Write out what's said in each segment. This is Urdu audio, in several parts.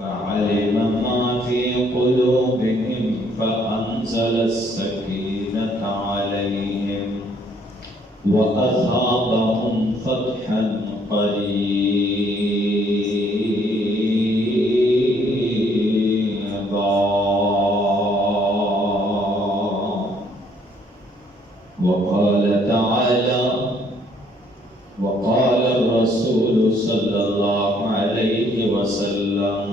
فعلم ما في قلوبهم فأنزل السكينة عليهم وأثابهم فتحا قريبا. وقال تعالى: وقال الرسول صلى الله عليه وسلم: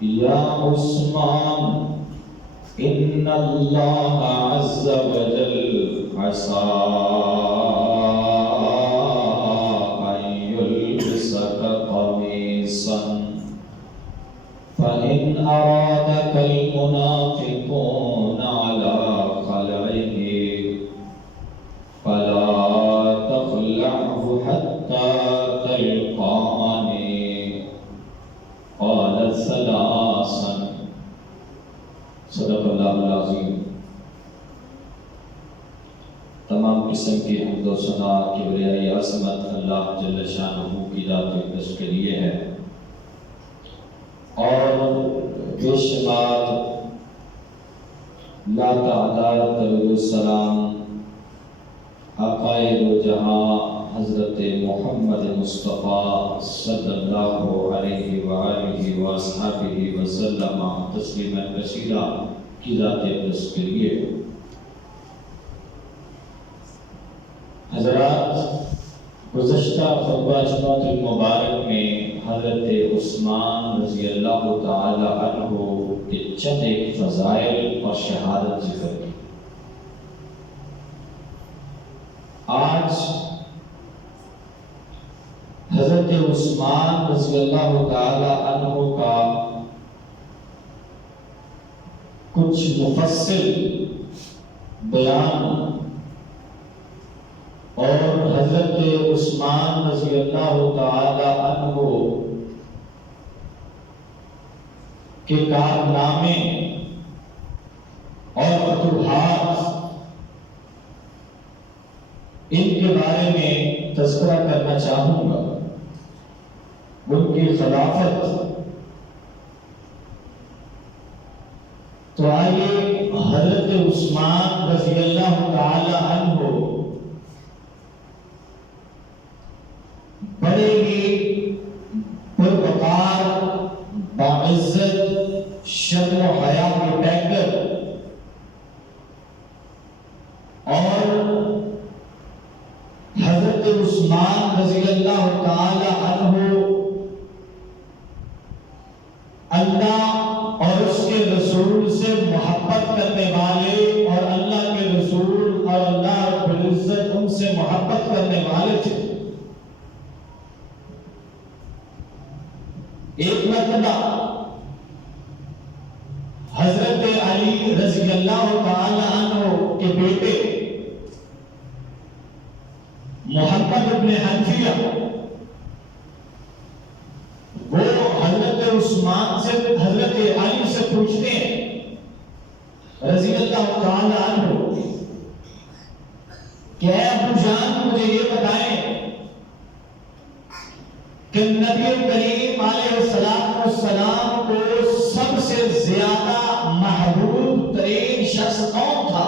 يا عثمان إن الله عز وجل عسى أن يلبسك قميصا فإن أرادك المنافقون على خلعه فلا تخلعه حتى تلقاني. قال ثلاثا. صدق اللہ العظیم. تمام قسم کی حمد و ثنا کبریائی عظمت اللہ جل شانہ کی ذات اقدس کے لیے ہے، اور بے شمار لا تعداد درود و سلام آقائے دو جہاں حضرت محمد مصطفیٰ صلی اللہ علیہ وآلہ وصحبہ وسلم تسلیما کثیرا کی ذات اقدس کے لیے. حضرات، گزشتہ خطبہ جمعۃ المبارک میں حضرت عثمان رضی اللہ تعالی عنہ کے چند ایک فضائل اور شہادت ذکر کی. آج حضرت عثمان رضی اللہ تعالی عنہ کا کچھ مفصل بیان اور حضرت عثمان رضی اللہ تعالی عنہ کے کارنامے اور فتوحات، ان کے بارے میں تذکرہ کرنا چاہوں گا. ان کی خلافت. تو آئیے حضرت عثمان رضی اللہ تعالی عنہ بڑے ہی پروقار، باعزت، شرم و حیا کے ٹیگر اور حضرت عثمان رضی اللہ تعالی عنہ اللہ اور اس کے رسول سے محبت کرنے والے، اور اللہ کے رسول اور اللہ رب العزت ان سے محبت کرنے والے تھے. ایک مرتبہ حضرت علی رضی اللہ تعالی عنہ کے بیٹے محمد ابن حنفیہ وہ حضرت عثمان سے، حضرت علی سے پوچھتے ہیں رضی اللہ تعالی عنہ کہ اے ابو جان، مجھے یہ بتائیں کہ نبی کریم علیہ السلام کو سب سے زیادہ محبوب ترین شخص کون تھا؟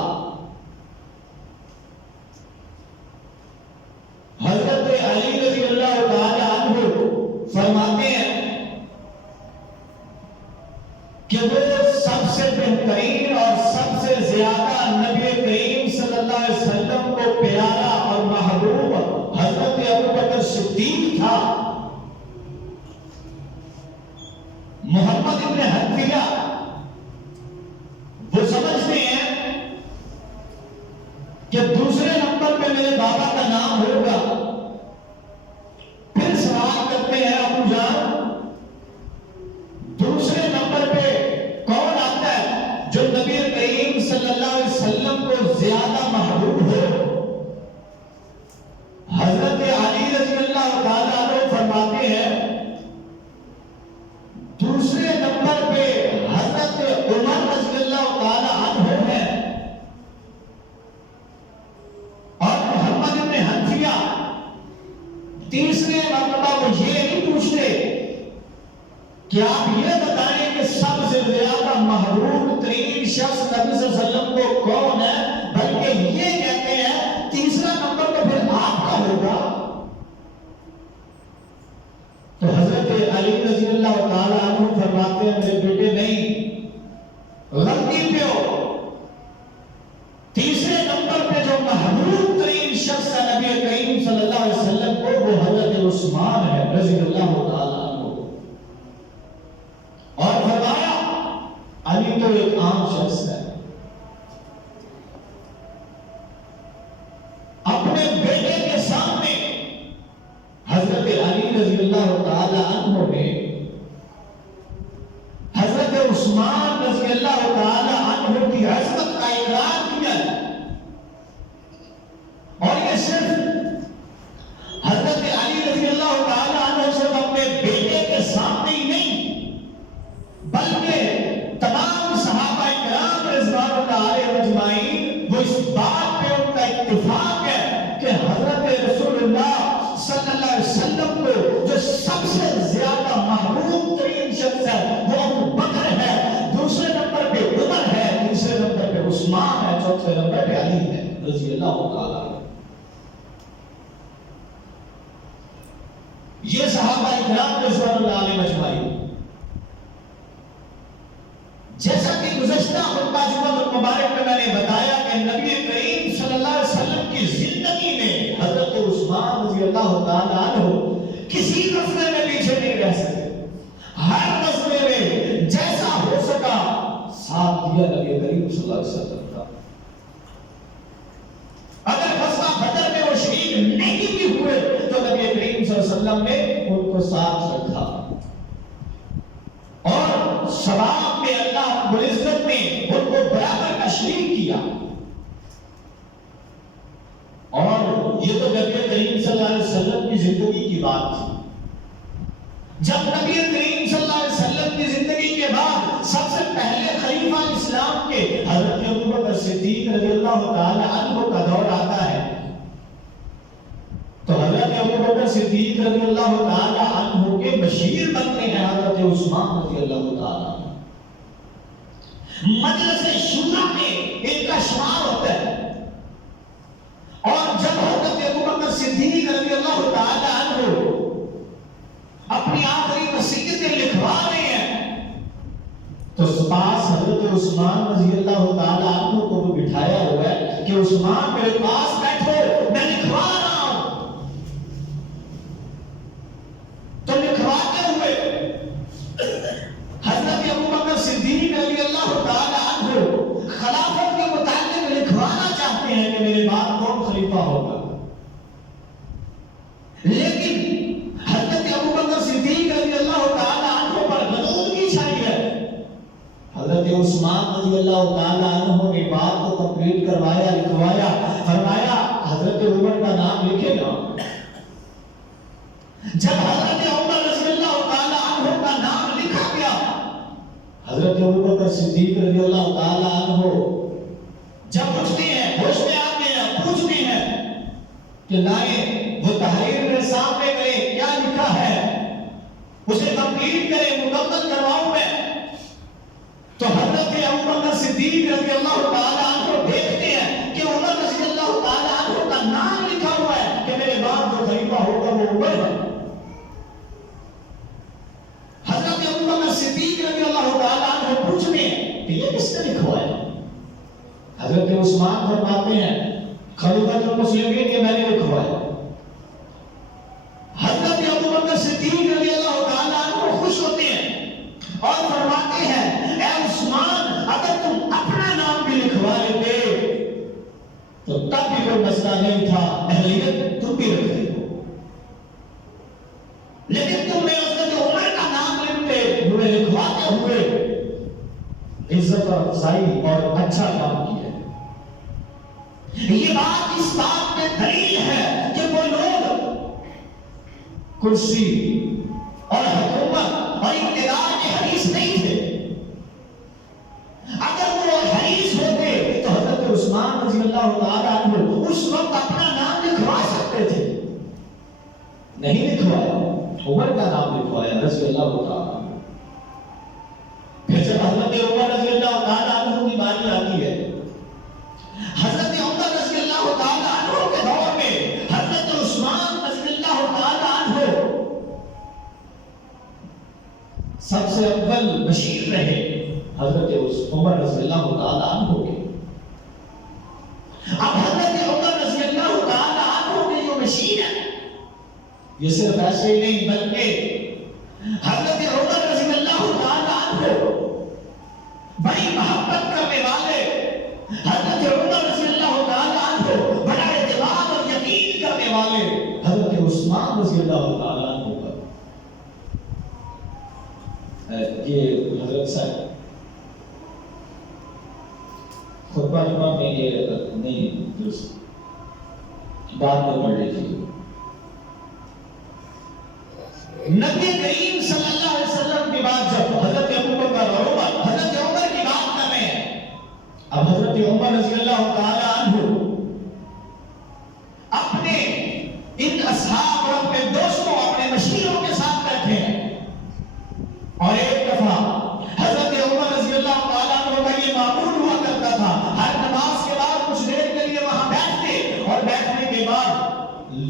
حضرت علی رضی اللہ تعالی عنہ فرماتے ہیں کہ وہ سب سے بہترین اور سب سے زیادہ نبی کریم صلی اللہ علیہ وسلم کو پیارا اور محبوب حضرت ابوبکر صدیق تھا. محمد ابن حنفیہ وہ سمجھتے ہیں کہ دوسرے نمبر پہ میرے بابا کا نام ہوگا. پھر سوال کرتے ہیں ابو جان، دوسرے نمبر پہ کون آتا ہے جو نبی کریم صلی اللہ علیہ وسلم کو زیادہ محبوب ہو؟ حضرت علی رضی اللہ تعالیٰ عنہ فرماتے ہیں دوسرے نمبر پہ حضرت عمر رضی اللہ تعالیٰ عنہ ہے، اور محمد ابن حنفیہ آپ یہ بتائیں کہ سب سے زیادہ محبوب ترین شخص نبی صلی اللہ علیہ وسلم کو کون ہے، بلکہ یہ کہتے ہیں تیسرا نمبر تو پھر آپ کا ہوگا. تو حضرت علی رضی اللہ تعالی عنہ فرماتے ہیں میرے بیٹے نہیں، غلطی پہ ہو. تیسرے نمبر پہ جو محبوب ترین شخص ہے نبی کریم صلی اللہ علیہ وسلم کو، وہ حضرت عثمان ہے رضی اللہ تعالی عنہ. اور فرمایا علی تو ایک عام شخص ہے. اپنے بیٹے کے سامنے حضرت علی رضی اللہ تعالی عنہ نے حضرت عثمان رضی اللہ تعالی عنہ کی عظمت کا اقرار کیا. اور یہ صرف حضرت علی رضی اللہ تعالی عنہ صرف اپنے بیٹے کے سامنے ہی نہیں، بلکہ تمام صحابہ کرام رضوان اللہ علیہم اجمعین وہ اس بات پہ ان کا اتفاق ہے کہ حضرت رسول اللہ صلی اللہ علیہ وسلم کو جو سب سے زیادہ محبوب ترین شخص ہے وہ ابو بکر ہے، دوسرے نمبر پہ عمر ہے، تیسرے نمبر پہ عثمان ہے، چوتھے نمبر پہ علی ہے رضی اللہ تعالی. یہ صحابہ کرام رضوان اللہ علیہم اجمعین. جیسا کہ گزشتہ خطبہ جمعہ مبارک میں نے بتایا کہ نبی کریم صلی اللہ علیہ وسلم کی زندگی میں حضرت عثمان رضی اللہ تعالی عنہ کسی مسئلے میں پیچھے نہیں رہ سکے. ہر مسئلے میں جیسا ہو سکا ساتھ دیا نبی کریم صلی اللہ علیہ وسلم کا. اگر غزوہ بدر میں وہ شہید نہیں بھی ہوئے تو نبی کریم صلی اللہ علیہ وسلم نے ان کو ساتھ رکھا. اور شباب میں اللہ رب العزت نے ان کو برابر تشریف کیا. اور یہ تو نبی کریم صلی اللہ علیہ وسلم کی زندگی کی بات تھی. جب نبی کریم صلی اللہ علیہ وسلم کی زندگی کے بعد سب سے پہلے خلیفہ اسلام کے حضرت ابو بکر صدیق رضی اللہ تعالی عنہ کا دور آتا ہے تو حضرت ابو بکر صدیق رضی اللہ تعالی عنہ کے بشیر بنتے ہیں حضرت عثمان رضی اللہ تعالی عنہ. مجلس شورا میں ان کا شمار ہوتا ہے. اور جب حضرت ابو بکر صدیق رضی اللہ تعالی عنہ اپنی آخری وصیتیں لکھوا رہے ہیں تو پاس حضرت عثمان رضی اللہ تعالی عنہ کو بٹھایا ہوا ہے کہ عثمان میرے پاس بیٹھو میں لکھوا رہا ہوں. تو لکھواتے ہوئے حضرت ابو بکر صدیق رضی اللہ تعالی عنہ خلافت کے متعلق لکھوانا چاہتے ہیں کہ میرے بعد کون خلیفہ ہوگا. لیکن حضرت ابو بکر صدیق رضی اللہ تعالی عنہ پر غضب چھائی ہے. حضرت عثمان رضی اللہ تعالی عنہ نے بات کو کمپلیٹ کروایا، لکھوایا، فرمایا حضرت عمر کا نام لکھے نا. جب حضرت عمر رضی اللہ تعالی عنہ کا نام لکھا گیا حضرت ابو بکر صدیق رضی اللہ تعالی عنہ جب اٹھتے ہیں ہوش میں آتے ہیں پوچھتے ہیں کہ لائیں وہ تحریر میرے سامنے کریں کیا لکھا ہے اسے کمپلیٹ کریں مکمل کرواؤں میں. تو حضرت ابو بکر صدیق رضی اللہ تعالی عنہ دیکھتے ہیں کہ عمر رضی اللہ تعالی عنہ کا نام لکھا ہوا ہے کہ میرے بعد جو خلیفہ ہوگا وہ عمر ہے. حضرت ابو بکر صدیق رضی اللہ تعالی عنہ پوچھتے ہیں کہ یہ کس نے لکھا ہے. حضرت عثمان فرماتے ہیں خلیفۃ المسلمین کے میں نے لکھا ہے. حضرت ابو بکر صدیق رضی اللہ تعالی عنہ خوش ہوتے ہیں اور فرماتے ہیں اے عثمان اگر تم اپنا نام بھی لکھوا لیتے تو تب بھی کوئی مسئلہ نہیں تھا، اہلیت تم بھی رکھتے ہو. لیکن تم نے حضرت عمر کا نام لکھتے ہوئے لکھواتے ہوئے عزت اور افضائی اور اچھا کام کیا. یہ بات اس بات پہ دلیل ہے کہ وہ لوگ کرسی اور حکومت اور اقتدار کے حریص نہیں تھے. اگر وہ حریص ہوتے تو حضرت عثمان رضی اللہ تعالی عنہ اس وقت اپنا نام لکھوا سکتے تھے. نہیں لکھوایا، عمر کا نام لکھوایا رضی اللہ تعالی عنہ. سب سے اول بشیر رہے حضرت عمر رضی اللہ تعالیٰ عنہ کے۔ اب حضرت عمر رضی اللہ تعالیٰ عنہ کے جو بشیر ہے یہ صرف ایسے ہی نہیں بلکہ حضرت عمر رضی اللہ تعالیٰ عنہ بڑی محبت کرنے والے، حضرت عمر رضی اللہ تعالیٰ عنہ بڑا اعتماد اور یقین کرنے والے حضرت عثمان رضی اللہ تعالیٰ عنہ پر۔ یہ حضرت صاحب خطبہ جمعہ میں یہ نہیں درست بات میں پڑھ لیجیے۔ نبی کریم صلی اللہ علیہ وسلم کے بعد جب حضرت ابوبکر اور عمر حضرت عمر کی بات کر رہے ہیں، اب حضرت عمر رضی اللہ تعالیٰ عنہ اپنے ان اصحاب اور اپنے دوستوں اپنے مشیروں کے ساتھ بیٹھے ہیں، اور ایک دفعہ حضرت عمر رضی اللہ تعالیٰ عنہ کا یہ معمول ہوا کرتا تھا، ہر نماز کے بعد کچھ دیر کے لیے وہاں بیٹھتے اور بیٹھنے کے بعد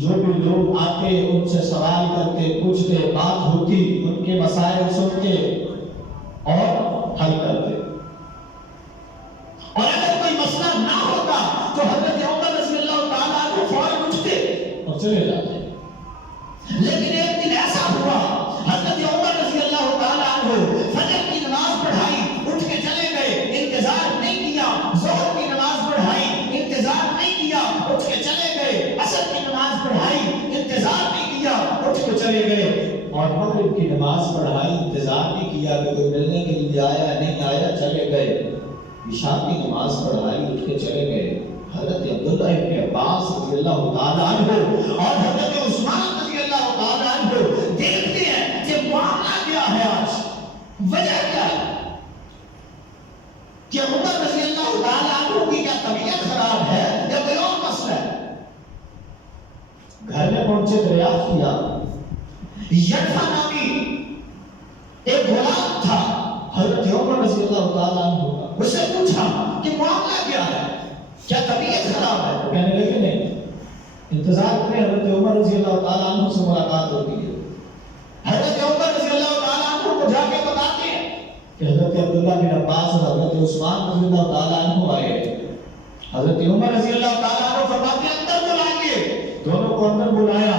جو بھی لوگ آتے ان سے سوال کرتے، پوچھتے، بات ہوتی، ان کے مسائل سنتے اور حل کرتے، اور اگر کوئی مسئلہ نہ ہوتا تو حضرت عمر رضی اللہ تعالیٰ عنہ فوراً اٹھتے اور چلے جاتے۔ لیکن ایک دن ایسا ہوا حضرت عمر رضی اللہ تعالیٰ عنہ فجر کی نماز پڑھائی، اٹھ کے چلے گئے، انتظار نہیں کیا، ظہر کی نماز پڑھائی، انتظار نہیں کیا، اٹھ کے چلے گئے، عصر کی نماز پڑھائی، انتظار نہیں کیا، اٹھ کے چلے گئے، اور مغرب کی نماز پڑھائی، انتظار نہیں کیا کہ کوئی ملنے کے لیے آیا نہیں آیا، چلے گئے، عشاء کی نماز پڑھائی، اٹھ کے چلے گئے۔ حضرت عبداللہ ابن عباس رضی اللہ تعالیٰ عنہ اور حضرت عثمان رضی اللہ تعالیٰ عنہ دیکھتے ہیں کہ معاملہ کیا ہے، آج وجہ کیا ہے، کہ عمر رضی اللہ تعالیٰ عنہ کی کیا طبیعت خراب ہے یا کوئی اور مسئلہ ہے۔ گھر میں پہنچے دریافت کیا، یدفع نامی ایک غلام تھا حضرت عمر رضی اللہ تعالیٰ عنہ کا، اس سے پوچھا کہ معاملہ کیا ہے، کیا طبیعت خراب ہے؟ وہ کہنے لگے نہیں، انتظار کریں، حضرت عمر رضی اللہ تعالیٰ عنہ سے ملاقات ہوتی ہے۔ حضرت عمر رضی اللہ تعالیٰ عنہ کو جا کے بتاتے ہیں کہ حضرت عبداللہ بن عباس اور حضرت عثمان رضی اللہ تعالیٰ عنہ آئے۔ حضرت عمر رضی اللہ تعالیٰ عنہ فرماتے ہیں اندر بلائیے، دونوں کو اندر بلایا۔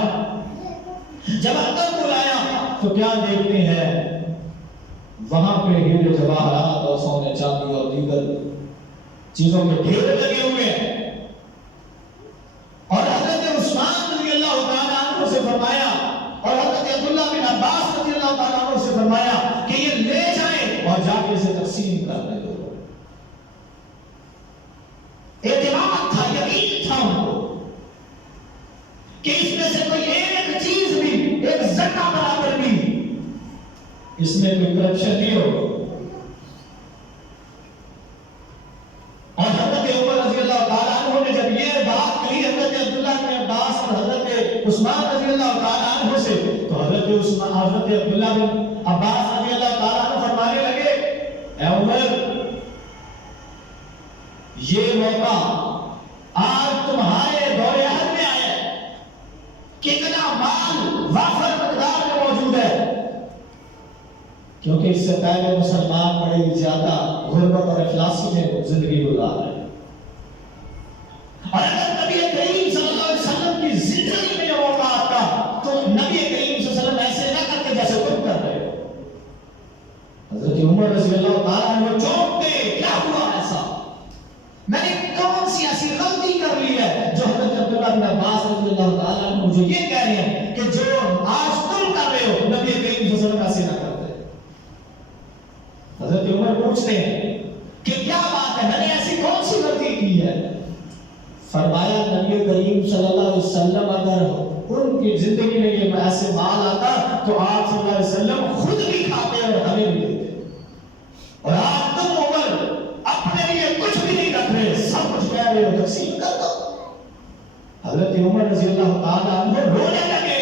جب اندر بلایا تو کیا دیکھتے ہیں، وہاں پہ ہیرے جواہرات اور سونے چاندی اور دیگر چیزوں کے ڈھیر لگے ہوئے ہیں، اور حضرت عثمان رضی اللہ تعالیٰ عنہ سے فرمایا اور حضرت عبداللہ بن عباس رضی اللہ تعالیٰ عنہ سے فرمایا کہ یہ لے جائیں اور جا کے اسے تقسیم کر دیں۔ اعتماد تھا، یقین تھا ان کو کہ اس میں سے کوئی ایک چیز بھی، ایک ذرہ برابر بھی اس میں کوئی کرپشن نہیں ہو۔ اور حضرت عمر رضی اللہ تعالیٰ عنہ نے جب یہ بات کہی حضرت عبداللہ بن عباس اور حضرت عثمان رضی اللہ تعالیٰ عنہ سے، تو حضرت عبداللہ بن عباس رضی اللہ تعالیٰ عنہ فرمانے لگے، اے عمر، یہ موقع آج تمہارے دور عہد میں آیا ہے، کتنا مال وافر مقدار میں موجود ہے، کیونکہ اس سے پہلے مسلمان بڑے زیادہ غربت اور افلاسی میں زندگی گزار رہے ہیں، اور اگر نبی کریم صلی اللہ علیہ وسلم کی زندگی میں یہ موقع آتا تو نبی کریم صلی اللہ علیہ وسلم ایسے نہ کرتے جیسے تم کر رہے ہو۔ حضرت عمر رضی اللہ تعالیٰ عنہ چونکتے، کیا ہوا ایسا، میں نے کون سی ایسی غلطی کر لی ہے جو حضرت عبداللہ بن عباس رضی اللہ تعالیٰ عنہ مجھے یہ کہہ رہے ہیں کہ جو آج تم کر رہے ہو نبی کریم صلی اللہ علیہ وسلم ایسے نہ کرتے۔ حضرت عمر پوچھتے ہیں کہ کیا بات ہے، میں نے ایسی کون سی غلطی کی ہے؟ فرمایا نبی کریم صلی اللہ علیہ وسلم اگر ان کی زندگی میں یہ ایسے مال آتا تو آپ صلی اللہ علیہ وسلم خود بھی کھاتے اور ہمیں بھی دیتے، اور آج تم عمر اپنے لیے کچھ بھی نہیں رکھ رہے، سب کچھ کہہ رہے ہو تقسیم کر دو۔ حضرت عمر رضی اللہ تعالیٰ عنہ رونے لگے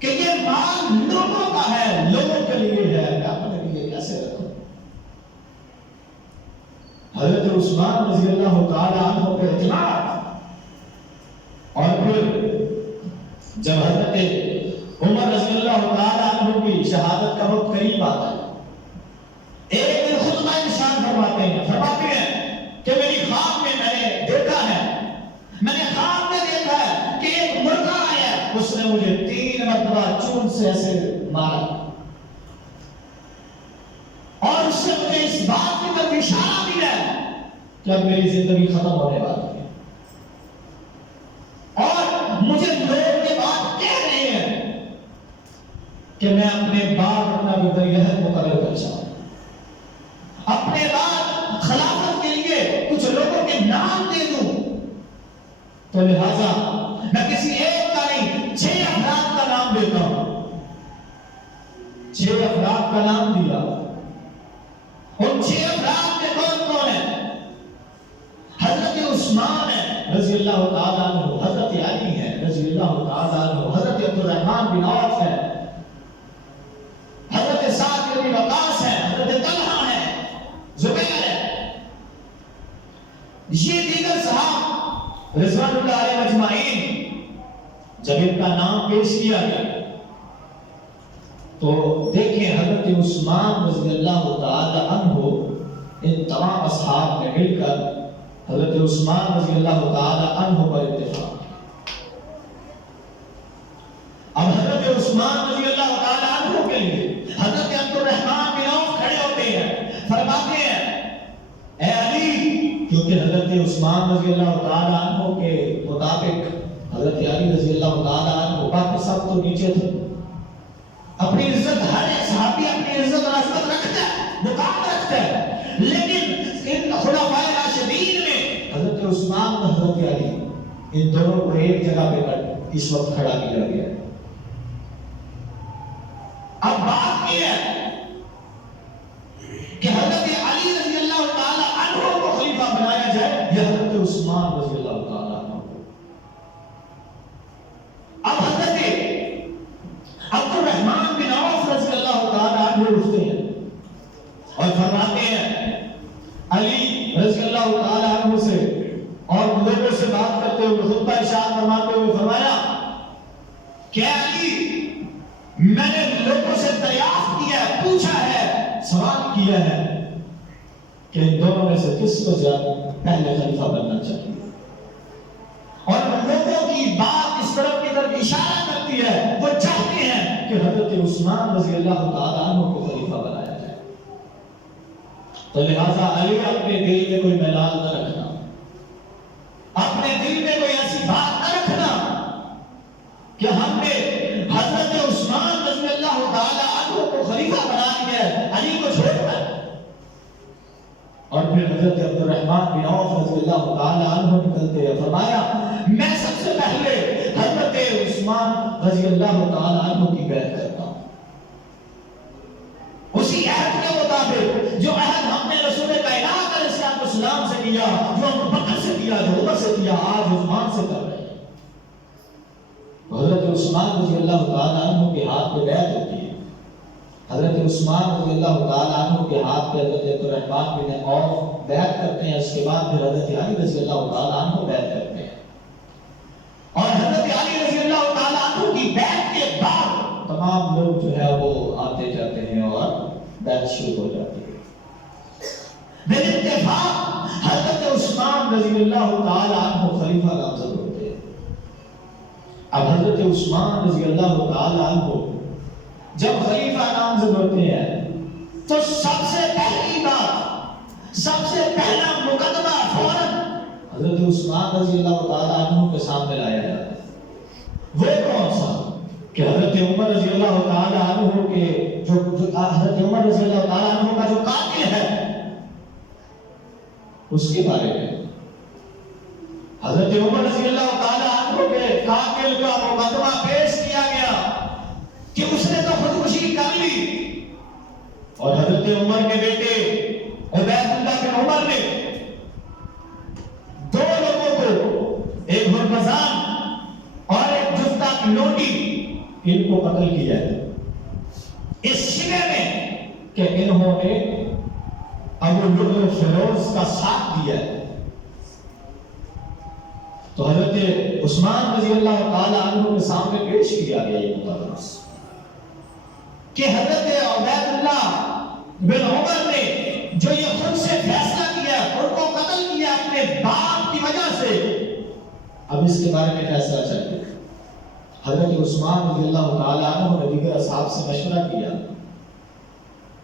کہ یہ مال لوگوں کا ہے، لوگوں کے لیے ہے، میں اپنے لیے کیسے رکھوں؟ حضرت عثمان رضی اللہ تعالیٰ عنہ پہ اعتماد، اور پھر جب حضرت عمر رضی اللہ تعالیٰ عنہ کی شہادت کا وقت قریب آتا ہے۔ ایک دن خطبہ ارشاد فرماتے ہیں کہ میری خواب میں میں نے دیکھا ہے، میں نے خواب میں دیکھا ہے کہ ایک مردہ آیا، اس نے مجھے 3 مرتبہ چون سے ایسے مارا، اور اس سے مجھے اس بات کی طرف اشارہ دیا ہے کہ اب میری زندگی ختم ہونے والی ہے، اور مجھے لوگ یہ بات کہہ رہے ہیں کہ میں اپنے بعد اپنا بدریہت مقرر کر جاؤں، اپنے بعد خلافت کے لیے کچھ لوگوں کے نام دے دوں، تو لہذا میں کسی ایک کا نہیں 6 افراد کا نام دیتا ہوں۔ 6 افراد کا نام دیا، ان 6 افراد میں کون کون ہے؟ حضرت عثمان ہے رضی اللہ تعالیٰ عنہ، حضرت علی ہے رضی اللہ تعالیٰ عنہ، حضرت عبد الرحمن بن عوف ہے، حضرت سعد بن وقاص ہے، حضرت طلحہ ہے، زبیر ہے، یہ دیگر صحابہ رضوان اللہ علیہ مجمعین۔ جب ان کا نام پیش کیا گیا تو دیکھیں حضرت عثمان رضی اللہ تعالی عنہ ان تمام اصحاب نے مل کر حضرت عثمان رضی اللہ تعالی عنہ پر اتفاق کیا۔ اب حضرت عثمان رضی اللہ تعالی عنہ کے لیے حضرت عبد الرحمن بن عوف کھڑے ہوتے ہیں، فرماتے ہیں اے علی، کیونکہ حضرت عثمان رضی اللہ تعالی عنہ کے مطابق حضرت علی رضی اللہ تعالی عنہ باقی سب تو نیچے تھے، اپنی عزت ہر ایک صحابی اپنی عزت اور عظمت رکھتا ہے، مقام رکھتا ہے، لیکن ان خلفائے راشدین میں حضرت عثمان اور حضرت علی ان دونوں کو ایک جگہ پہ کر اس وقت کھڑا کیا گیا۔ اب بات یہ ہے کہ حضرت علی رضی اللہ تعالی عنہ کو خلیفہ بنایا جائے یا حضرت عثمان رضی اللہ تعالی عنہ کو۔ اب حضرت عبد الرحمن بن عوف رضی اللہ تعالی عنہ اٹھتے ہیں اور فرماتے ہیں علی رضی اللہ تعالی عنہ سے، اور لوگوں سے بات کرتے ہوئے خطبہ ارشاد فرماتے ہوئے فرمایا کہ علی، میں نے لوگوں سے دریافت کیا ہے، پوچھا ہے، سوال کیا ہے کہ ان دونوں میں سے کس کو زیادہ پہلے خلیفہ بننا چاہیے، اور لوگوں کی بات اس طرف کی طرف اشارہ کرتی ہے، وہ چاہتے ہیں کہ حضرت عثمان رضی اللہ تعالیٰ عنہ کو خلیفہ بنایا جائے۔ تو لہذا علی اپنے دل میں کوئی میلان نہ رکھنا، اپنے دل میں کوئی ایسی بات نہ رکھنا کہ ہم نے حضرت عثمان رضی اللہ تعالیٰ عنہ کو خلیفہ بنا دیا ہے علی کو چھوڑ کر۔ اور پھر حضرت عبد الرحمن بن عوف رضی اللہ تعالیٰ عنہ نکلتے ہیں، فرمایا میں سب سے پہلے حضرت عثمان رضی اللہ تعالیٰ عنہ کی بیعت کرتا ہوں، اسی عہد کے مطابق جو عہد ہم نے رسول کائنات علیہ السلام سے کیا، جو ابو بکر سے کیا، جو عمر سے کیا، آج عثمان سے کر رہے ہیں۔ حضرت عثمان رضی اللہ تعالیٰ عنہ کے ہاتھ پہ بیعت ہوتی ہے، حضرت عثمان رضی اللہ تعالیٰ عنہ کے ہاتھ پہ حضرت عبد الرحمن بن عوف بیعت کرتے ہیں، اس کے بعد پھر حضرت علی رضی اللہ تعالیٰ عنہ بیعت کرتے ہیں، اور حضرت علی رضی اللہ تعالیٰ عنہ کی بیعت کے بعد تمام لوگ جو ہے وہ آتے جاتے ہیں اور بیعت شروع ہو جاتی ہے۔ بالاتفاق حضرت عثمان رضی اللہ تعالیٰ عنہ خلیفہ نامزد ہوتے ہیں۔ اب حضرت عثمان رضی اللہ تعالیٰ عنہ جب خلیفہ نامزد ہوتے ہیں تو سب سے پہلی بات، سب سے پہلا مقدمہ فوراً حضرت عثمان رضی اللہ تعالیٰ عنہ کے سامنے لایا جاتا ہے۔ وہ کون سا کہ حضرت عمر رضی اللہ تعالیٰ عنہ کے جو حضرت عمر رضی اللہ تعالیٰ عنہ کا جو قاتل ہے اس کے بارے میں حضرت عمر رضی اللہ تعالیٰ عنہ کے قاتل کا مقدمہ پیش کیا گیا کہ اس نے تو خودکشی کر لی، اور حضرت عمر کے بیٹے عبید اللہ بن عمر نے 2 لوگوں کو، ایک ہرمزان اور ایک جفتہ کی لوٹی، ان کو قتل کیا ہے اس شبہ میں کہ انہوں نے ابو لؤلؤ فیروز کا ساتھ دیا ہے۔ تو حضرت عثمان رضی اللہ تعالی عنہ کے سامنے پیش کیا گیا یہ مقدمہ کہ حضرت عبید اللہ بن عمر نے جو یہ خود سے فیصلہ کیا، خود کو قتل کیا اپنے باپ کی وجہ سے، اب اس کے بارے میں فیصلہ چاہیے۔ حضرت عثمان رضی اللہ تعالی عنہ نے دیگر اصحاب سے مشورہ کیا،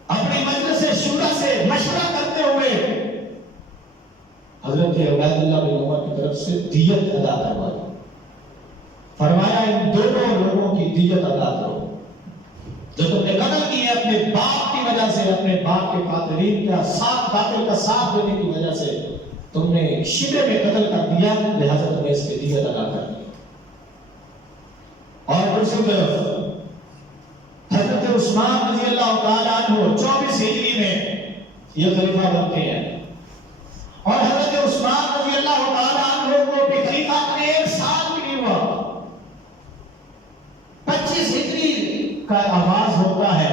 اپنی مجلس شورا سے مشورہ کرتے ہوئے حضرت عبید اللہ بن عمر کی طرف سے دیت ادا کروائی، فرمایا ان دونوں لوگوں کی دیت ادا کرو جو تم نے قتل کیے اپنے باپ کی وجہ سے، اپنے باپ کے قاتلین کا ساتھ، قاتل کا ساتھ دینے کی وجہ سے تم نے شبے میں قتل کر دیا، لہذا تمہیں اس کی دیت ادا کرنی۔ اور دوسری طرف حضرت عثمان رضی اللہ تعالیٰ عنہ 24 ہجری میں یہ خلیفہ بنتے ہیں، اور حضرت عثمان رضی اللہ تعالیٰ عنہ کو بھی خلیفہ میں 1 سال بھی نہیں ہوا، 25 ہجری کا آغاز ہوتا ہے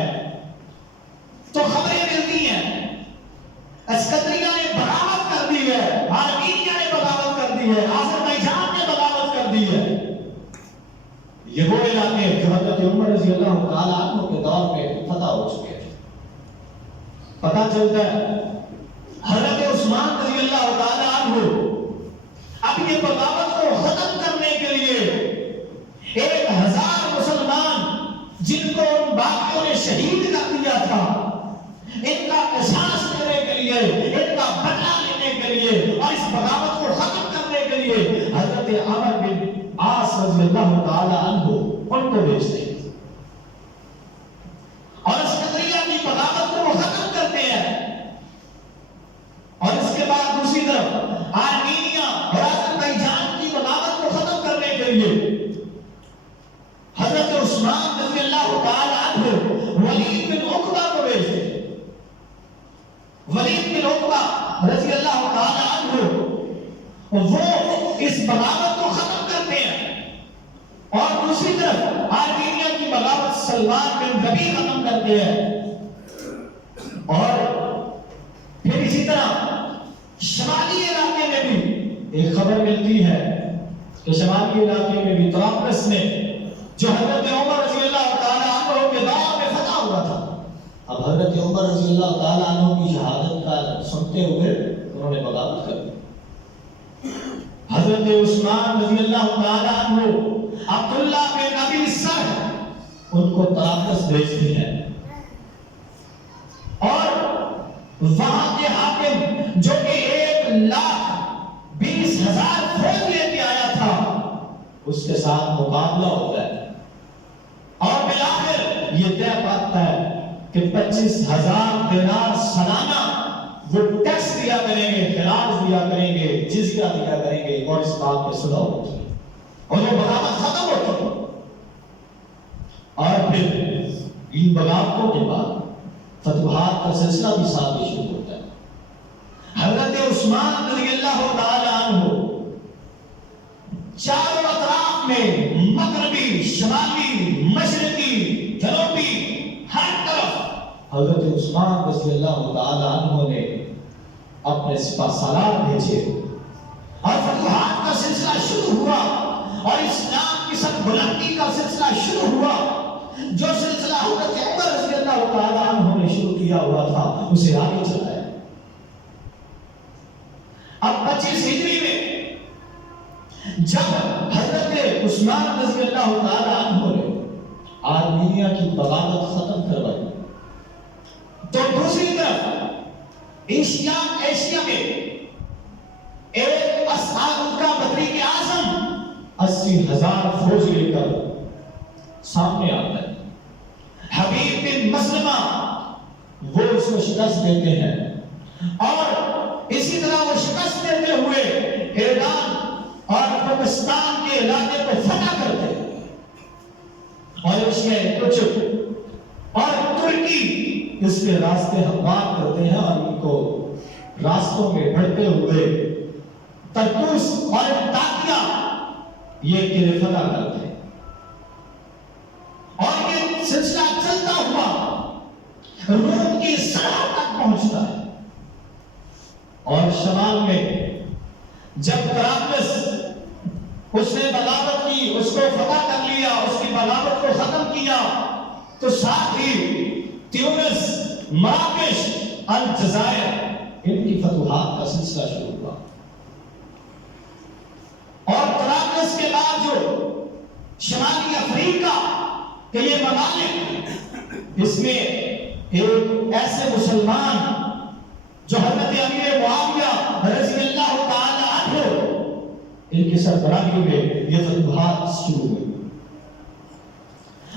تو خبریں ملتی ہیں اسکندریہ نے بغاوت کر دی ہے، آرمینیا نے بغاوت کر دی ہے، آذربائیجان نے بغاوت کر دی ہے۔ یہ وہ علاقے جو حضرت عمر رضی اللہ تعالیٰ عنہ کے دور میں فتح ہو چکے ہیں۔ پتہ چلتا ہے حضرت عثمان رضی اللہ تعالیٰ عنہ اب یہ بغاوت کو ختم کرنے کے لیے 1000 مسلمان جن کو ان باغیوں نے شہید کر دیا تھا، ان کا قصاص لینے کے لیے، ان کا بدلہ لینے کے لیے اور اس بغاوت کو ختم کرنے کے لیے حضرت عمر بن عاص رضی اللہ تعالی عنہ ان کو بھیجتے ہیں اور اسکندریہ کی بغاوت کو وہ ختم کرتے ہیں۔ اور اس کے بعد دوسری طرف آرمینیا اور آذربائیجان کی بغاوت کو ختم کرنے کے لیے حضرت عثمان رضی اللہ تعالی عنہ ولید بن عقبہ کو بھیجتے ہیں۔ ولید بن عقبہ رضی اللہ تعالی عنہ وہ اس بغاوت کو ختم کرتے ہیں، اور دوسری طرف آرمینیا کی بغاوت سلمان بن ربیع ختم کرتے ہیں۔ اور پھر اسی طرح شمالی علاقے میں بھی ایک خبر ملتی ہے کہ شمالی علاقے میں بھی طرابلس میں جو حضرت عمر رضی اللہ تعالی عنہ کے دور میں فتح ہوا تھا، اب حضرت عمر رضی اللہ تعالی عنہ کی شہادت کا سنتے ہوئے انہوں نے بغاوت کر دی۔ حضرت عثمان رضی اللہ تعالی عنہ عبداللہ بن ابی سر ان کو طرابلس بھیجتے ہیں، اور وہاں کے حاکم جو کہ 1,20,000 فوج لے کے آیا تھا اس کے ساتھ مقابلہ ہوتا ہے، اور بالآخر یہ طے پاتا ہے کہ 25,000 دینار سالانہ وہ ٹیکس دیا کریں گے، خراج دیا کریں گے، جزیہ دیا کریں گے، اور اس بات پہ صلح ہوتی ہے اور وہ بغاوت ختم ہوتی ہے۔ اور پھر ان بغاوتوں کے بعد فتوحات کا سلسلہ بھی ساتھ ہی شروع ہوتا ہے۔ حضرت عثمان رضی اللہ تعالی عنہ چاروں اطراف میں مغربی، شمالی، مشرقی، جنوبی، ہر طرف حضرت عثمان رضی اللہ تعالی عنہ نے اپنے سپہ سالار بھیجے اور فتوحات کا سلسلہ شروع ہوا، اور اسلام کی سب بلندی کا سلسلہ شروع ہوا۔ جو سلسلہ حضرت عمر رضی اللہ تعالی عنہ نے شروع کیا ہوا تھا اسے آگے چلایا۔ اب 25 ہجری میں جب حضرت عثمان رضی اللہ تعالی عنہ نے آرمینیا کی بغاوت ختم کروائی، تو دوسری طرف ایشیا میں ایک اصحاب کا بطریق اعظم 80,000 فوج لے کر سامنے آتا ہے۔ حبیب بن مسلمہ وہ اس کو شکست دیتے ہیں، اور اسی طرح وہ شکست دیتے ہوئے ایران اور پاکستان کے علاقے کو فتح کرتے ہیں، اور ایشیا کچھ اور ترکی اس کے راستے ہموار کرتے ہیں، اور ان کو راستوں میں بڑھتے ہوئے طرطوس اور انطاکیہ یہ قلعے فتح کرتے ہیں، اور یہ سلسلہ چلتا ہوا روم کی سرحد تک پہنچتا ہے۔ اور شمال میں جب طرابلس اس نے بغاوت کی، اس کو فتح کر لیا، اس کی بغاوت کو ختم کیا، تو ساتھ ہی تیونس، مراکش، الجزائر، ان کی فتوحات کا سلسلہ شروع ہوا۔ اور طرابلس کے بعد جو شمالی افریقہ کے یہ ممالک، اس میں ایک ایسے مسلمان جو حضرت امیر معاویہ رضی اللہ تعالی عنہ ان کی سربراہی میں یہ فتوحات شروع ہوئی،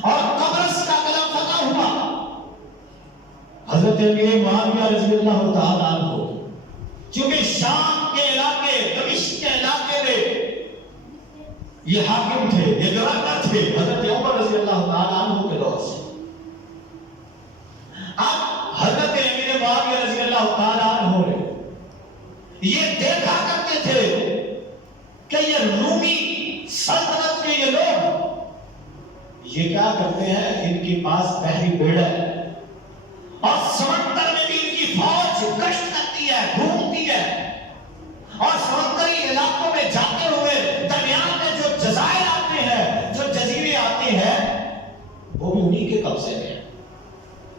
اور قبرص کا قلم فتح ہوا۔ حضرت امیر معاویہ رضی اللہ تعالی عنہ چونکہ شام کے علاقے، دمشق کے علاقے میں یہ حاکم تھے، یہ گورنر تھے حضرت عمر رضی اللہ تعالی عنہ کے دور سے، اب حضرت امیر معاویہ رضی اللہ تعالی عنہ نے یہ دیکھا کرتے تھے کہ یہ رومی سلطنت کے یہ لوگ یہ کیا کرتے ہیں، ان کے پاس بحری بیڑا ہے اور سمندر میں بھی ان کی فوج گشت کرتی ہے، گھومتی ہے، اور سمندری علاقوں میں جاتے ہوئے درمیان میں جو جزائر آتے ہیں، جو جزیرے آتے ہیں، وہ بھی انہی کے قبضے میں ہیں۔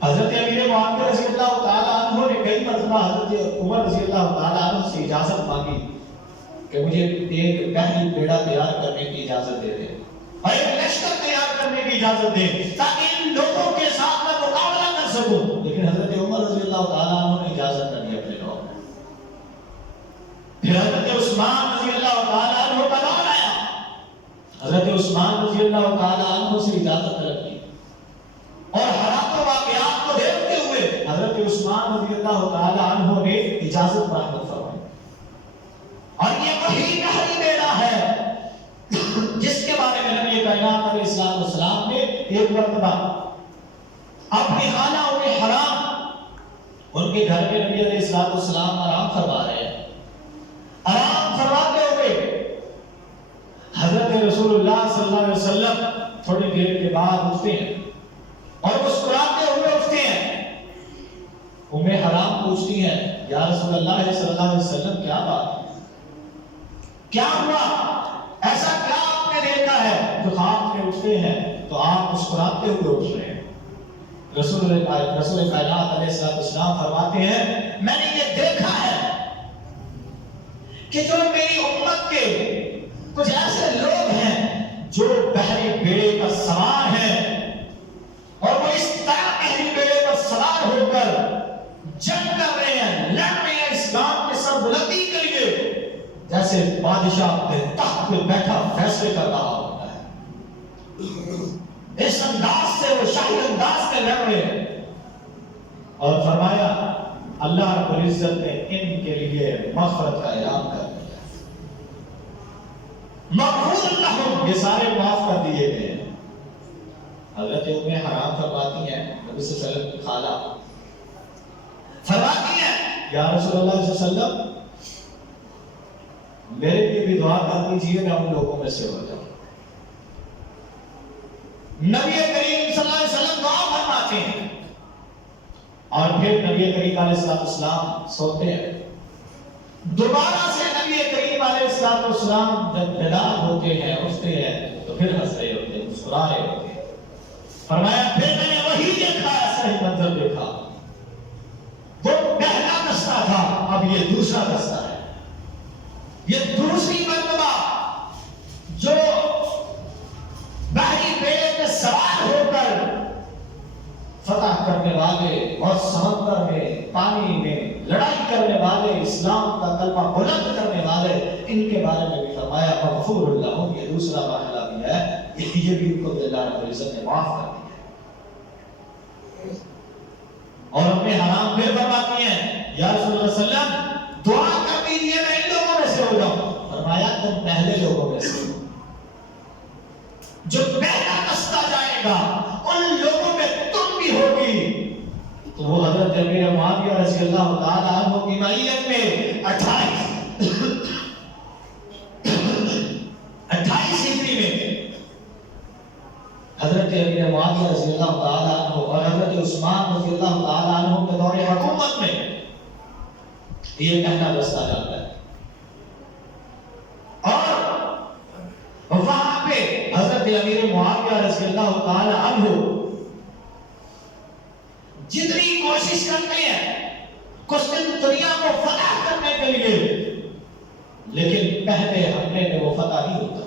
حضرت امیر معاویہ رضی اللہ تعالی عنہ نے کئی مرتبہ حضرت عمر رضی اللہ تعالی عنہ سے اجازت مانگی کہ مجھے ایک بحری بیڑا تیار کرنے کی اجازت دے دیں اور ایک لشکر تیار کرنے کی اجازت دیں تاکہ ان لوگوں کے ساتھ میں مقابلہ کر سکوں، لیکن حضرت عمر رضی اللہ تعالی عنہ نے اجازت نہ دی اپنے دور میں۔ پھر حضرت عثمان رضی اللہ تعالی عنہ کا دور آیا، حضرت عثمان رضی اللہ تعالی عنہ سے اجازت طلب کی، اور حالات و واقعات کو دیکھتے ہوئے حضرت عثمان رضی اللہ تعالی عنہ نے اجازت مانگی فرمائی۔ اور یہ وہی بحری بیڑا ہے جس کے بارے میں نبی کائنات علیہ السلام نے ایک مرتبہ اپنی خالہ ام حرام، ان کے گھر میں نبی علیہ السلام آرام فرما رہے ہیں، آرام فرماتے ہوئے حضرت رسول اللہ صلی اللہ علیہ وسلم تھوڑی دیر کے بعد اٹھتے ہیں اور مسکراتے ہوئے اٹھتے ہیں۔ ام حرام پوچھتی ہیں، یا رسول اللہ صلی اللہ علیہ وسلم کیا بات ہے، کیا ہوا، ایسا کیا آپ نے دیکھا ہے جو خواب میں اٹھتے ہیں تو آپ مسکراتے ہوئے اٹھ رہے ہیں؟ رسول کائنات علیہ السلام فرماتے ہیں، میں نے یہ دیکھا ہے کہ جو میری امت کے کچھ ایسے لوگ ہیں جو بحری بیڑے پر سوار ہیں، اور وہ اس طرح بحری بیڑے پر سوار ہو کر جنگ کر رہے ہیں، لڑ رہے ہیں اسلام کی سربلندی کے لیے، جیسے بادشاہ اپنے تخت پہ بیٹھا فیصلے کر رہا ہوتا ہے، اس انداز سے وہ شاہی انداز میں لڑ رہے ہیں۔ اور فرمایا اللہ رب العزت نے ان کے لیے مغفرت کا اعلان کر دیا، مغفور لہم، یہ سارے معاف کر دیے گئے ہیں۔ حضرت ام حرام فرماتی ہیں، نبی صلی اللہ علیہ وسلم کی خالہ فرماتی ہیں، یا رسول اللہ صلی اللہ علیہ وسلم میرے لیے بھی دعا کر دیجیے میں ان لوگوں میں سے ہو جاؤں۔ نبی کریم صلی اللہ علیہ وسلم دعا فرماتے ہیں، اور پھر نبی کریم علیہ السلام سوتے ہیں۔ دوبارہ سے نبی کریم علیہ السلام جب بیدار ہوتے ہیں، اٹھتے ہیں، تو پھر ہنس رہے ہوتے ہیں، مسکرا رہے ہوتے ہیں۔ فرمایا پھر میں نے وہی دیکھا، ایسا ہی منظر دیکھا، وہ پہلا دستہ تھا، اب یہ دوسرا دستہ ہے، یہ دوسری مرتبہ جو بحری بیڑے پہ سوار ہو کر فتح کرنے والے اور سمندر میں، پانی میں لڑائی کرنے والے، اسلام کا کلمہ بلند کرنے والے، ان کے بارے میں بھی فرمایا مغفور لہم، یہ دوسرا مرحلہ بھی ہے، یہ بھی ان کو اللہ رب العزت نے معاف کر دیا۔ اور اپنے حرام پھر فرماتی ہیں، یا رسول اللہ صلی اللہ علیہ وسلم دعا کر دیجیے میں ان لوگوں میں سے ہو جاؤں۔ فرمایا تم پہلے لوگوں میں سے ہو، جو پہلا دستہ جائے گا ان لوگوں میں تم بھی ہوگی۔ تو وہ حضرت امیر معاویہ رضی اللہ تعالی عنہ کی معیت میں 28 ہجری میں حضرت امیر معاویہ رضی اللہ تعالی عنہ اور حضرت عثمان رضی اللہ تعالی عنہ کے دور حکومت میں یہ پہلا دستہ جاتا ہے، اور پوری کوشش کرتے ہیں قسطنطنیہ کو فتح کرنے کے لیے، لیکن پہلے حملے میں وہ فتح نہیں ہوتا۔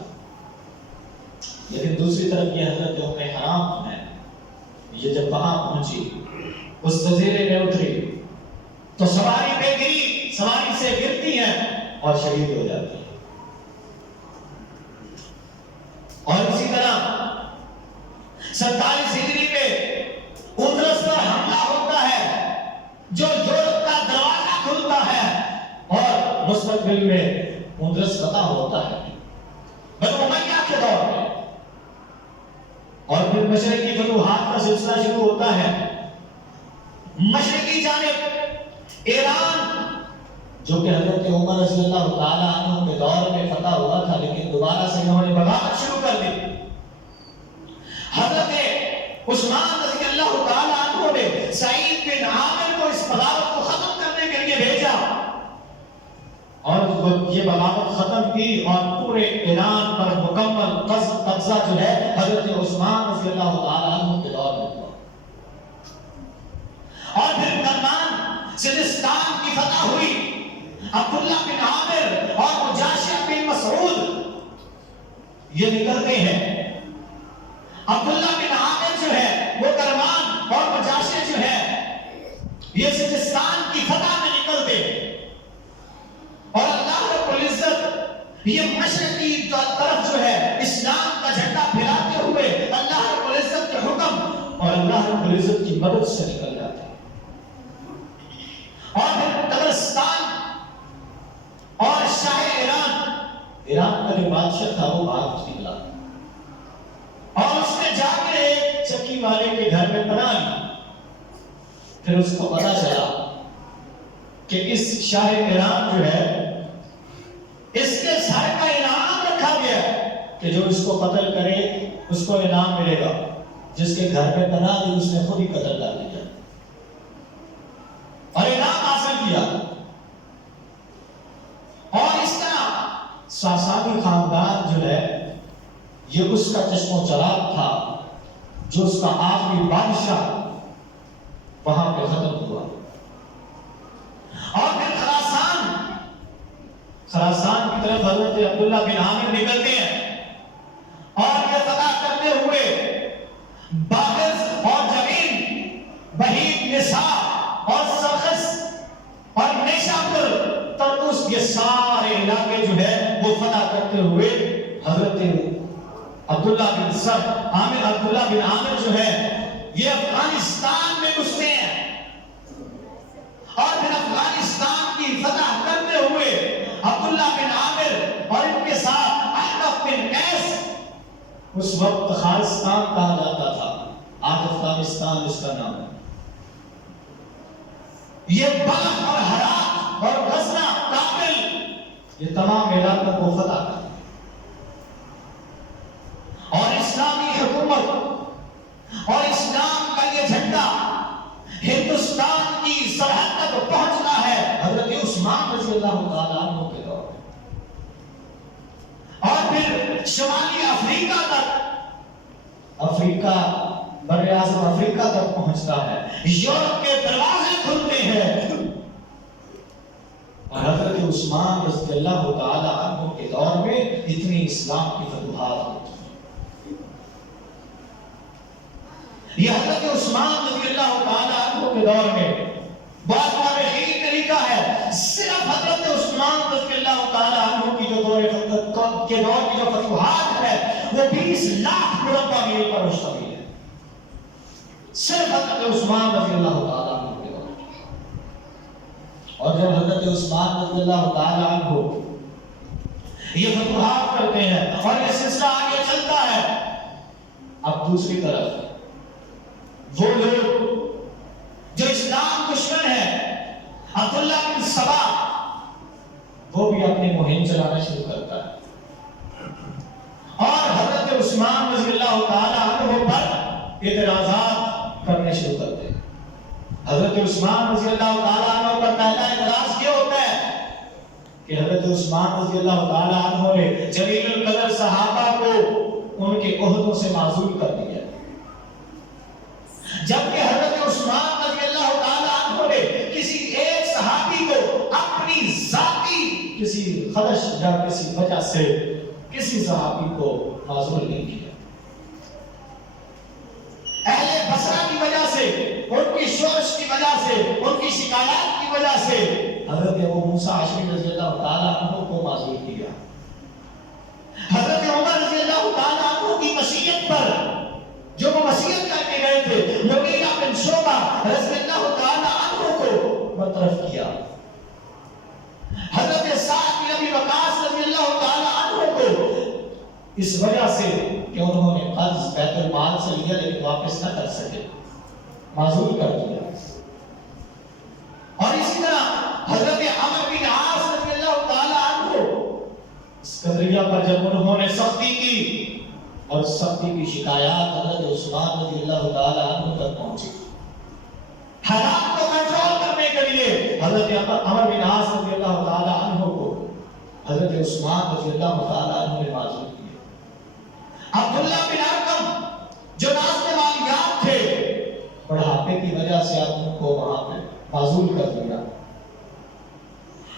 لیکن دوسری طرف یہ حضرت ام حرام ہے، یہ جب وہاں پہنچی، اس جزیرے میں اتری تو سواری پہ گری، سواری سے گرتی ہیں اور شہید ہو جاتی ہے۔ اور اسی طرح 47 ہجری میں اندرس پر حملہ ہوتا ہے، جو یورپ کا دروازہ کھلتا ہے اور مستقبل میں اندرس فتح ہوتا ہے بنو امیہ کے دور میں۔ اور پھر مشرقی فتوحات کا سلسلہ شروع ہوتا ہے۔ مشرقی جانب ایران، جو کہ حضرت عمر رضی اللہ تعالی عنہ کے دور میں فتح ہوا تھا، لیکن دوبارہ سے انہوں نے بغاوت شروع کر دی۔ حضرت عثمان رضی اللہ تعالی عنہ نے سعید بن عامر کو اس بغاوت کو ختم کرنے کے لیے بھیجا، اور یہ بغاوت ختم کی اور پورے ایران پر مکمل قبضہ جو ہے حضرت عثمان رضی اللہ تعالی عنہ کے دور میں ہوا۔ اور پھر کرمان سجستان کی فتح ہوئی، عبداللہ بن عامر اور مجاشع بن مسعود یہ نکلتے ہیں۔ عبداللہ بن عامر جو ہے وہ کرمان اور مجاشع جو ہے یہ سجستان کی فتح میں نکلتے ہیں، اور اللہ رب العزت یہ مشرقی طرف جو ہے اسلام کا جھنڈا پھیلاتے ہوئے اللہ رب العزت کے حکم اور اللہ رب العزت کی مدد سے نکل جاتے ہیں۔ اور پھر تبرستان اور شاہ ایران کا جو بادشاہ تھا وہ بھاگ نکلا، اور اس نے جا کے ایک چکی والے کے گھر میں پناہ لی۔ پھر اس کو پتا چلا کہ اس شاہ ایران جو ہے اس کے سر کا انعام رکھا گیا کہ جو اس کو قتل کرے اس کو انعام ملے گا، جس کے گھر میں پناہ دی اس نے خود ہی قتل کر دیا اور انعام حاصل کیا۔ اور اس طرح ساسانی خاندان جو ہے یہ اس کا چشم و چراغ تھا، جو اس کا آخری بادشاہ وہاں پہ ختم ہوا۔ اور پھر خراسان کی طرف حضرت عبداللہ بن عامر نکلتے ہیں، اور یہ فتح کرتے ہوئے باغز اور جمین، بحیب نساء اور سرخس اور نیشاپور، طرطوس، یہ سارے علاقے جو ہے وہ فتح کرتے ہوئے حضرت عبداللہ بن عامر جو ہے یہ افغانستان میں گھستے ہیں، اور پھر افغانستان کی فتح کرتے ہوئے عبداللہ بن عامر اور ان کے ساتھ احنف بن قیس، اس وقت خالصتان کہا جاتا تھا، آج افغانستان اس کا نام ہے، یہ بلخ اور ہرات اور غزنہ، کابل، یہ تمام علاقوں کو فتح کرتے اور اسلامی حکومت اور اسلام کا یہ جھنڈا ہندوستان کی سرحد تک پہنچنا ہے حضرت عثمان رضی اللہ تعالیٰ عنہ کے دور میں، اور پھر شمالی افریقہ تک، افریقہ بر اعظم افریقہ تک پہنچتا ہے، یورپ کے دروازے کھلتے ہیں، اور حضرت عثمان رضی اللہ تعالیٰ عنہ کے دور میں اتنی اسلام کی فتوحات ہوتی ہیں۔ یہ حضرت عثمان رضی اللہ تعالیٰ عنہ کے دور میں بعض مورخین نے لکھا ہے صرف حضرت عثمان رضی اللہ تعالیٰ عنہ کی جو دور کی جو فتوحات ہے وہ 20 لاکھ مربع میل پر مشتمل ہے، صرف حضرت عثمان رضی اللہ تعالیٰ عنہ کے دور میں۔ اور جب حضرت عثمان رضی اللہ تعالیٰ عنہ یہ فتوحات کرتے ہیں اور یہ سلسلہ آگے چلتا ہے، اب دوسری طرف وہ لوگ جو اسلام دشمن ہے، عبداللہ بن سبا، وہ بھی اپنی مہم چلانا شروع کرتا ہے اور حضرت عثمان رضی اللہ تعالیٰ عنہ پر اعتراضات کرنے شروع کرتے ہیں۔ حضرت عثمان رضی اللہ تعالیٰ عنہ پر پہلا اعتراض یہ ہوتا ہے کہ حضرت عثمان رضی اللہ تعالیٰ عنہ نے جلیل القدر صحابہ کو ان کے عہدوں سے معزول کر دیا، جبکہ حضرت عثمان رضی اللہ خدش یا کسی وجہ سے کسی صحابی کو معذور نہیں کیا۔ اہل بصرہ کی وجہ سے، ان کی شورش کی وجہ سے، ان کی شکایات کی وجہ سے حضرت ابو موسیٰ اشعری رضی اللہ تعالیٰ عنہ کو معذور کیا۔ حضرت عمر رضی اللہ تعالیٰ عنہ کی وصیت پر جو وہ وصیت کر کے گئے تھے، مغیرہ بن شعبہ رضی اللہ تعالیٰ عنہ کو برطرف کیا۔ حضرت سعد بن ابی وقاص رضی اللہ تعالیٰ عنہ کو اس وجہ سے کہ انہوں نے قرض بیت المال سے لیا لیکن واپس نہ کر سکے، معذور کر دیا۔ اور اسی طرح حضرت عمرو بن عاص رضی اللہ تعالیٰ عنہ اسکندریہ پر جب انہوں نے سختی کی اور سختی کی شکایات حضرت عثمان رضی اللہ تعالیٰ عنہ تک پہنچی، حالات کو کنٹرول کرنے کے لیے حضرت عمرو بن عاص رضی اللہ تعالیٰ عنہ کو حضرت عثمان رضی اللہ تعالیٰ عنہ نے معذور کیا۔ عبداللہ بن ارقم جو ناظم مالیات تھے، بڑھاپے کی وجہ سے آپ ان کو وہاں پہ معزول کر دیا۔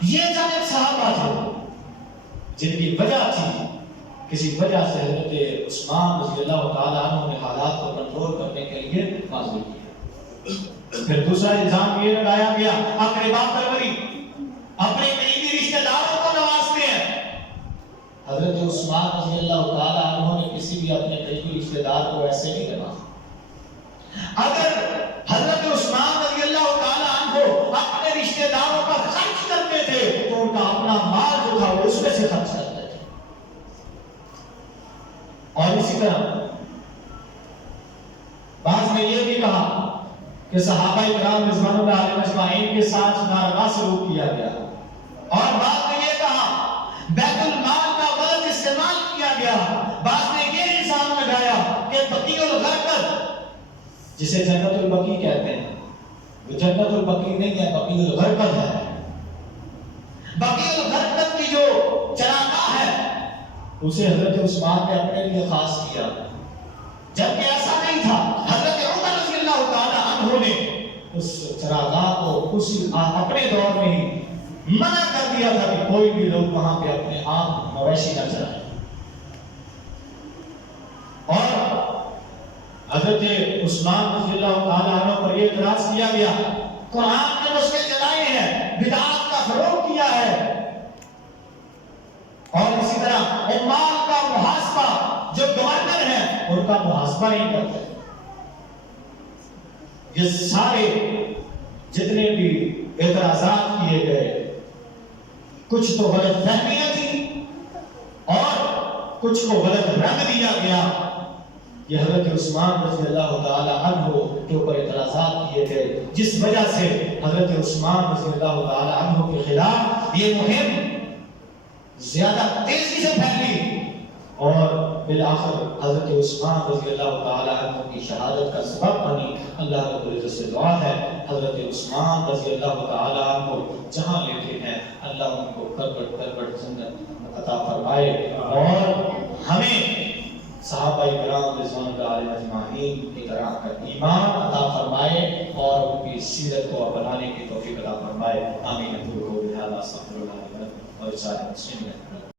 یہ جانب صحابہ تھے جن کی وجہ تھی، کسی وجہ سے حضرت عثمان رضی اللہ تعالیٰ عنہ نے حالات کو کنٹرول کرنے کے لیے معزول کیا۔ پھر دوسرا الزام یہ لگایا گیا اقربا پروری، اپنے قریبی رشتہ داروں کو نوازتے ہیں۔ حضرت عثمان رضی اللہ تعالیٰ عنہ نے کسی بھی اپنے قریبی رشتہ دار کو ایسے نہیں نوازا۔ اگر حضرت عثمان رضی اللہ تعالیٰ عنہ اپنے رشتہ داروں پر خرچ کرتے تھے تو ان کا اپنا مال جو تھا وہ اس میں سے خرچ کرتے تھے۔ اور اسی طرح بعض نے یہ بھی کہا کہ صحابہ کرام رضوان اللہ علیہم اجمعین کے ساتھ ناروا سلوک کیا گیا، اور بعض نے یہ کہا بیت المال کا غلط استعمال کیا گیا۔ بعض نے یہ الزام لگایا کہ بقیع الغرقد، جسے جنت البقیع کہتے ہیں، وہ جنت البقیع نہیں ہے، بقیع الغرقد ہے۔ بقیع الغرقد کی جو چراگاہ ہے اسے حضرت عثمان نے اپنے لیے خاص کیا، جبکہ ایسا نہیں تھا۔ حضرت عمر رضی اللہ تعالیٰ عنہ نے اس چراگاہ کو اپنے دور میں ہی منع کر دیا تھا کہ کوئی بھی لوگ وہاں پہ اپنے آپ مویشی نہ چرائیں۔ اور حضرت عثمان رضی اللہ تعالیٰ عنہ پر یہ اعتراض کیا گیا، قرآن نے نسخے چلائے ہیں، بدعات کا فروغ کیا ہے، اور اسی طرح عمال کا محاسبہ جو گورنر ہیں ان کا محاسبہ نہیں کرتے۔ یہ سارے جتنے بھی اعتراضات کیے گئے، کچھ تو غلط فہمیاں تھیں اور کچھ کو غلط رنگ دیا گیا۔ یہ حضرت عثمان رضی اللہ تعالیٰ عنہ کے اوپر اعتراضات کیے گئے، جس وجہ سے حضرت عثمان رضی اللہ تعالیٰ عنہ کے خلاف یہ مہم زیادہ تیزی سے پھیلی، اور بالآخر حضرت عثمان رضی اللہ تعالیٰ عنہ کی شہادت کا سبب بنی۔ اللہ رب العزت سے دعا ہے حضرت عثمان رضی اللہ تعالیٰ عنہ جہاں لیتے ہیں اللہ ان کو کربٹ کربٹ جنت عطا فرمائے، اور ہمیں صحابہ کرام رضوان اللہ علیہم اجمعین کی طرح کا ایمان عطا فرمائے اور ان کی سیرت کو اپنانے کی توفیق عطا فرمائے۔ آمین۔ استغفر اللہ اور سارے مسلمین۔